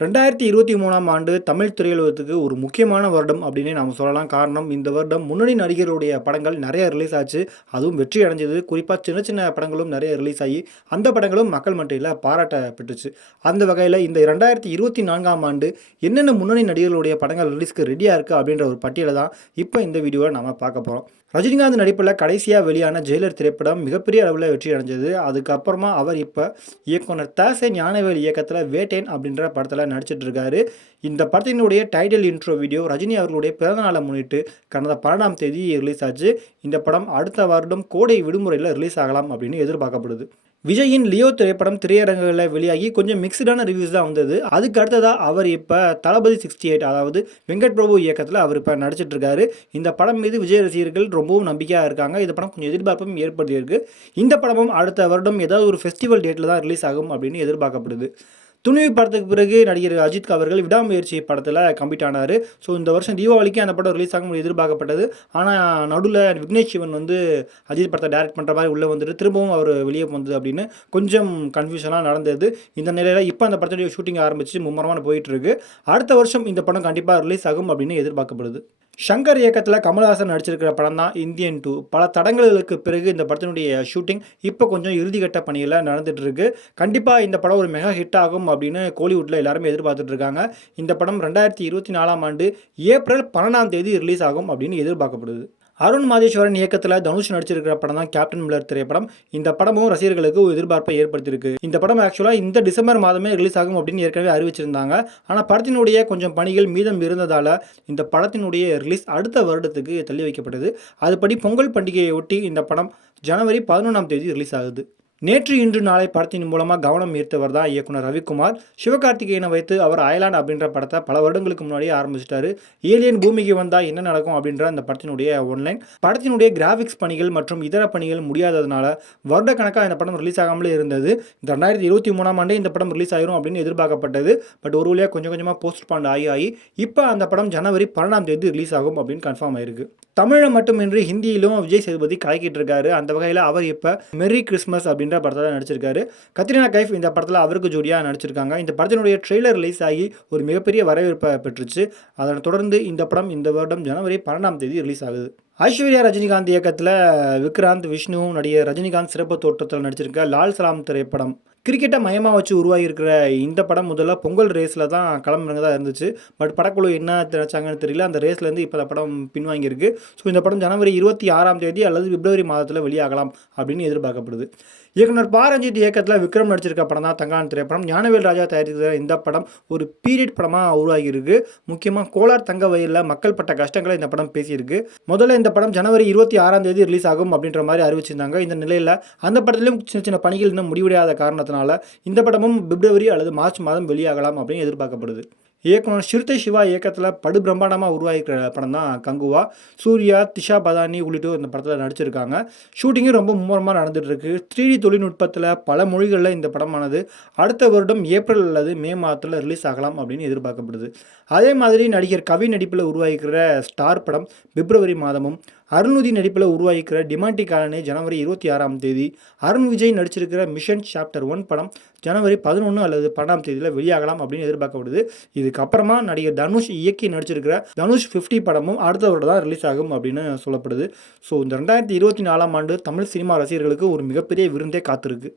2023ஆம் ஆண்டு தமிழ் திரையுலகத்துக்கு ஒரு முக்கியமான வருடம் அப்படின்னே நாம சொல்லலாம். காரணம் இந்த வருடம் முன்னணி நடிகருடைய படங்கள் நிறைய ரிலீஸ் ஆச்சு. அதுவும் வெற்றி அடைஞ்சது. குறிப்பா சின்ன சின்ன படங்களும் நிறைய ரிலீஸ் ஆகி, அந்த படங்களும் மக்கள் மத்தியில பாராட்டப்பட்டுச்சு. அந்த வகையில இந்த 2024ஆம் ஆண்டு என்னென்ன முன்னணி நடிகர்களுடைய படங்கள் ரிலீஸ்க்கு ரெடியா இருக்கு அப்படின்ற ஒரு பட்டியல தான் இப்ப இந்த வீடியோல நாம பார்க்க போறோம். ரஜினிகாந்த் நடிப்பில் கடைசியாக வெளியான ஜெயிலர் திரைப்படம் மிகப்பெரிய அளவில் வெற்றி அடைஞ்சது. அதுக்கப்புறமா அவர் இப்போ இயக்குனர் தச ஞானவேல் இயக்கத்தில் வேட்டேன் அப்படின்ற படத்தில் நடிச்சிட்டு இருக்காரு. இந்த படத்தினுடைய டைட்டில் இன்ட்ரோ வீடியோ ரஜினி அவர்களுடைய பிறந்தநாளை முன்னிட்டு கடந்த 12ஆம் தேதி ரிலீஸ் ஆச்சு. இந்த படம் அடுத்த வருடம் கோடை விடுமுறையில் ரிலீஸ் ஆகலாம் அப்படின்னு எதிர்பார்க்கப்படுது. விஜயின் லியோ திரைப்படம் திரையரங்குகளில் வெளியாகி கொஞ்சம் மிக்சடான ரிவ்யூஸ் தான் வந்தது. அதுக்கு அடுத்ததாக அவர் இப்போ தளபதி 68 அதாவது வெங்கட் பிரபு இயக்கத்தில் அவர் இப்போ நடிச்சிட்டு இருக்காரு. இந்த படம் மீது விஜய் ரசிகர்கள் ரொம்பவும் நம்பிக்கையாக இருக்காங்க. இந்த படம் கொஞ்சம் எதிர்பார்ப்பும் ஏற்படுத்தியிருக்கு. இந்த படமும் அடுத்த வருடம் ஏதாவது ஒரு ஃபெஸ்டிவல் டேட்டில் தான் ரிலீஸ் ஆகும் அப்படின்னு எதிர்பார்க்கப்படுது. துணிவு படத்துக்கு பிறகு நடிகர் அஜித் அவர்கள் விடாமுயற்சி படத்தில் கம்ப்ளீட் ஆனார். ஸோ இந்த வருஷம் தீபாவளிக்கு அந்த படம் ரிலீஸ் ஆகும் எதிர்பார்க்கப்பட்டது. ஆனால் நடுவில் விக்னேஷ் சிவன் வந்து அஜித் படத்தை டைரக்ட் பண்ணுற மாதிரி உள்ளே வந்துட்டு திரும்பவும் அவர் வெளியே வந்தது அப்படின்னு கொஞ்சம் கன்ஃபியூஷனாக நடந்தது. இந்த நிலையில் இப்போ அந்த படத்துடைய ஷூட்டிங் ஆரம்பித்து மும்மரமான போயிட்டு இருக்கு. அடுத்த வருஷம் இந்த படம் கண்டிப்பாக ரிலீஸ் ஆகும் அப்படின்னு எதிர்பார்க்கப்படுது. ஷங்கர் இயக்கத்தில் கமல்ஹாசன் நடிச்சிருக்கிற படம் தான் இந்தியன் 2. பல தடங்களுக்கு பிறகு இந்த படத்தினுடைய ஷூட்டிங் இப்போ கொஞ்சம் இறுதிக்கட்ட பணியில் நடந்துட்டு இருக்கு. கண்டிப்பாக இந்த படம் ஒரு மெகா ஹிட் ஆகும் அப்படின்னு கோலிவுட்டில் எல்லாருமே எதிர்பார்த்துட்டு இருக்காங்க. இந்த படம் 2024ஆம் ஆண்டு ஏப்ரல் 12ஆம் தேதி ரிலீஸ் ஆகும் அப்படின்னு எதிர்பார்க்கப்படுது. அருண் மாதேஸ்வரன் இயக்கத்தில் தனுஷ் நடிச்சிருக்கிற படம் தான் கேப்டன் மில்லர் திரைப்படம். இந்த படமும் ரசிகர்களுக்கு ஒரு எதிர்பார்ப்பை ஏற்படுத்தியிருக்கு. இந்த படம் ஆக்சுவலாக இந்த டிசம்பர் மாதமே ரிலீஸ் ஆகும் அப்படின்னு ஏற்கனவே அறிவிச்சிருந்தாங்க. ஆனால் படத்தினுடைய கொஞ்சம் பணிகள் மீதம் இருந்ததால் இந்த படத்தினுடைய ரிலீஸ் அடுத்த வருடத்துக்கு தள்ளி வைக்கப்பட்டது. அதுபடி பொங்கல் பண்டிகையை ஒட்டி இந்த படம் ஜனவரி 11ஆம் தேதி ரிலீஸ் ஆகுது. நேற்று இன்று நாளை படத்தின் மூலமாக கவனம் ஈர்த்தவர் தான் இயக்குனர் ரவிக்குமார். சிவகார்த்திகேயனை வைத்து அவர் அயலான் அப்படின்ற படத்தை பல வருடங்களுக்கு முன்னாடியே ஆரம்பிச்சிட்டாரு. ஏலியன் பூமிக்கு வந்தால் என்ன நடக்கும் அப்படின்ற அந்த படத்தினுடைய ஒன்லைன் படத்தினுடைய கிராஃபிக்ஸ் பணிகள் மற்றும் இதர பணிகள் முடியாததுனால வருடக்கணக்காக இந்த படம் ரிலீஸ் ஆகாமலே இருந்தது. இந்த 2023ஆம் ஆண்டே இந்த படம் ரிலீஸ் ஆகிரும் அப்படின்னு எதிர்பார்க்கப்பட்டது. பட் ஒரு வழியாக கொஞ்சம் கொஞ்சமாக போஸ்ட்பாண்ட் ஆகி இப்போ அந்த படம் ஜனவரி 12ஆம் தேதி ரிலீஸ் ஆகும் அப்படின்னு கன்ஃபார்ம் ஆயிருக்கு. தமிழை மட்டுமின்றி ஹிந்தியிலும் விஜய் சேதுபதி கலக்கிட்டு இருக்காரு. அந்த வகையில் அவர் இப்போ மெரி கிறிஸ்மஸ் அப்படின்ற படத்தில் நடிச்சிருக்காரு. கத்ரினா கைஃப் இந்த படத்தில் அவருக்கு ஜோடியாக நடிச்சிருக்காங்க. இந்த படத்தினுடைய ட்ரெய்லர் ரிலீஸ் ஆகி ஒரு மிகப்பெரிய வரவேற்பை பெற்றுச்சு. அதனை தொடர்ந்து இந்த படம் இந்த வருடம் ஜனவரி 12ஆம் தேதி ரிலீஸ் ஆகுது. ஐஸ்வர்யா ரஜினிகாந்த் இயக்கத்தில் விக்ராந்த் விஷ்ணு நடிகர் ரஜினிகாந்த் சிறப்பு தோற்றத்தில் நடிச்சிருக்க லால் சலாம் திரைப்படம் கிரிக்கெட்டை மையமாக வச்சு உருவாகியிருக்கிற இந்த படம் முதல்ல பொங்கல் ரேஸில் தான் கிளம்புறதா இருந்துச்சு. பட் படக்குழு என்ன நினச்சாங்கன்னு தெரியல. அந்த ரேஸ்லேருந்து இப்போ இந்த படம் பின்வாங்கியிருக்கு. ஸோ இந்த படம் ஜனவரி 26ஆம் தேதி அல்லது பிப்ரவரி மாதத்தில் வெளியாகலாம் அப்படின்னு எதிர்பார்க்கப்படுது. இயக்குனர் பாரஞ்சித் இயக்கத்தில் விக்ரம் நடிச்சிருக்க படம் தான் தங்கான் திரைப்படம். ஞானவேல் ராஜா தயாரிக்கிற இந்த படம் ஒரு பீரியட் படமாக உருவாகியிருக்கு. முக்கியமாக கோலார் தங்க வயலில் மக்கள் பட்ட கஷ்டங்களை இந்த படம் பேசியிருக்கு. முதல்ல இந்த படம் ஜனவரி 26ஆம் தேதி ரிலீஸ் ஆகும் அப்படின்ற மாதிரி அறிவிச்சிருந்தாங்க. இந்த நிலையில் அந்த படத்திலும் சின்ன சின்ன பணிகள் இன்னும் முடிவடையாத காரணத்தினால இந்த படமும் பிப்ரவரி அல்லது மார்ச் மாதம் வெளியாகலாம் அப்படின்னு எதிர்பார்க்கப்படுது. இயக்குனர் சிறுத்தை சிவா இயக்கத்தில் படு பிரம்மாண்டமாக உருவாகிக்கிற படம் தான் கங்குவா. சூர்யா, திஷா பதானி உள்ளிட்டோர் இந்த படத்தில் நடிச்சிருக்காங்க. ஷூட்டிங்கும் ரொம்ப மும்முரமாக நடந்துட்டு இருக்கு. 3D தொழில்நுட்பத்தில் பல மொழிகளில் இந்த படமானது அடுத்த வருடம் ஏப்ரல் அல்லது மே மாதத்தில் ரிலீஸ் ஆகலாம் அப்படின்னு எதிர்பார்க்கப்படுது. அதே மாதிரி நடிகர் கவி நடிப்பில் உருவாகிக்கிற ஸ்டார் படம் பிப்ரவரி மாதமும், அருண்விஜய் நடிப்பில் உருவாகிக்கிற டிமாண்டி காலனி ஜனவரி 26ஆம் தேதி, அருண் விஜய் நடிச்சிருக்கிற மிஷன் சாப்டர் 1 படம் ஜனவரி 11 அல்லது 12ஆம் தேதியில் வெளியாகலாம் அப்படின்னு எதிர்பார்க்கப்படுது. இதுக்கப்புறமா நடிகர் தனுஷ் இயக்கி நடிச்சிருக்கிற தனுஷ் 50 படமும் அடுத்த வருடம் தான் ரிலீஸ் ஆகும் அப்படின்னு சொல்லப்படுது. ஸோ இந்த 2024ஆம் ஆண்டு தமிழ் சினிமா ரசிகர்களுக்கு ஒரு மிகப்பெரிய விருந்தே காத்திருக்கு.